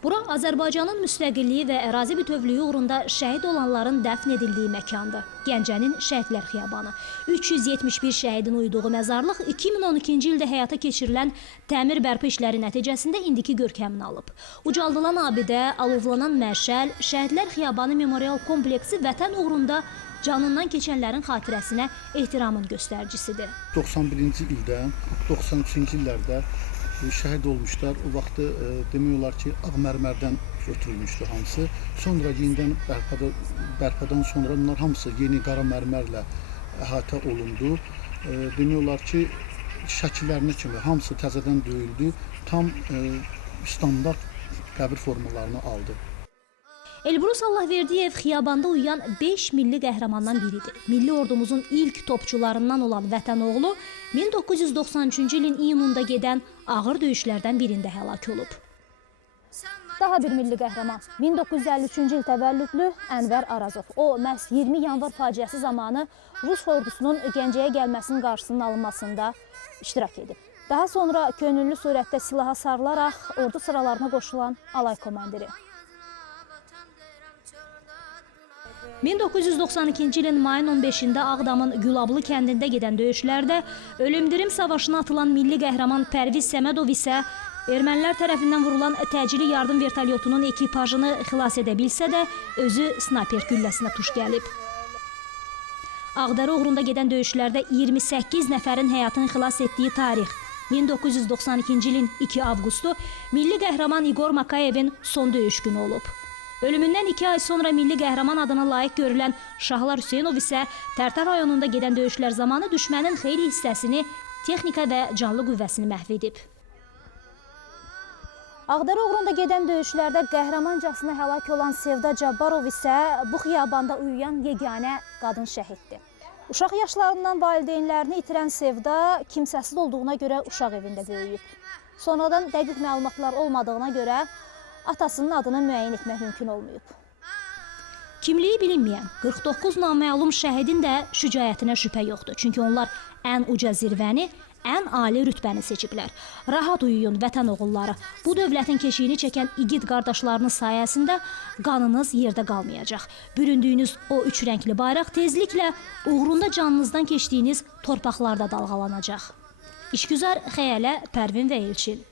Bura Azərbaycanın müstəqilliyi və ərazi bütövlüyü uğrunda şəhid olanların dəfn edildiyi məkandır. Gəncənin Şəhidlər Xiyabanı. 371 şəhidin uyuduğu məzarlıq 2012-ci ildə həyata keçirilən təmir bərpa işləri nəticəsində indiki görkəmini alıb. Ucaldılan abidə, alovlanan məşəl, Şəhidlər Xiyabanı Memorial kompleksi vətən uğrunda canından keçənlərin xatirəsinə ehtiramın göstəricisidir. 91-ci ildə, 93-cü illərdə şəhid olmuşlar. O vaxtı demək olar ki, ağ mərmərdən götürülmüşdü hamısı. Sonra yenidən bərpadan sonra bunlar hamısı yeni qara mərmərlə əhatə olundu. Demək olar ki, şəkillərinə kimi hamısı təzədən döyüldü. Tam standart qəbir formalarını aldı. Elbrus Allahverdiyev Xiyabanda uyuyan 5 milli qəhrəmandan biridir. Milli ordumuzun ilk topçularından olan Vətən oğlu 1993-cü ilin iyununda gedən ağır döyüşlərdən birində həlak olub. Daha bir milli qəhrəman 1953-cü il təvəllüdlü Ənvər Arazov. O, məhz 20 yanvar faciəsi zamanı Rus ordusunun Gəncəyə gəlməsinin qarşısının alınmasında iştirak edib. Daha sonra könüllü surətdə silaha sarılaraq ordu sıralarına qoşulan alay komandiri. 1992-ci ilin mayın 15-də Ağdamın Gülablı kəndində gedən döyüşlərdə ölümdirim savaşına atılan milli qəhrəman Pərviz Səmədov isə ermənilər tərəfindən vurulan təcili yardım vertolyotunun ekipajını xilas edə bilsə də özü snayper gülləsinə tuş gəlib. Ağdərə uğrunda gedən döyüşlərdə 28 nəfərin həyatını xilas etdiyi tarix 1992-ci ilin 2 avqustu milli qəhrəman İqor Makayevin son döyüş günü olub. Ölümündən 2 ay sonra milli qəhrəman adına layiq görülən Şahlar Hüseynov isə Tərtər rayonunda gedən döyüşlər zamanı düşmənin xeyli hissəsini, texnika və canlı qüvvəsini məhv edib. Ağdərə uğrunda gedən döyüşlərdə qəhrəmancasına həlak olan Sevda Cabbarov isə bu xiyabanda uyuyan yeganə qadın şəhiddir. Uşaq yaşlarından valideynlərini itirən Sevda kimsəsiz olduğuna görə uşaq evində böyüyüb. Sonradan dəqiq məlumatlar olmadığına görə atasının adını müəyyən etmək mümkün olmayıb. Kimliyi bilinməyən 49 naməlum şəhidin də şücaətinə şübhə yoxdur. Çünki onlar ən uca zirvəni, ən ali rütbəni seçiblər. Rahat uyuyun vətən oğulları. Bu dövlətin keşiyini çəkən igid qardaşlarınız sayəsində qanınız yerdə qalmayacaq. Büründüyünüz o üç rəngli bayraq tezliklə uğrunda canınızdan keçdiyiniz torpaqlarda dalğalanacaq. İşgüzar Xəyalə, Pərvin və Elçin.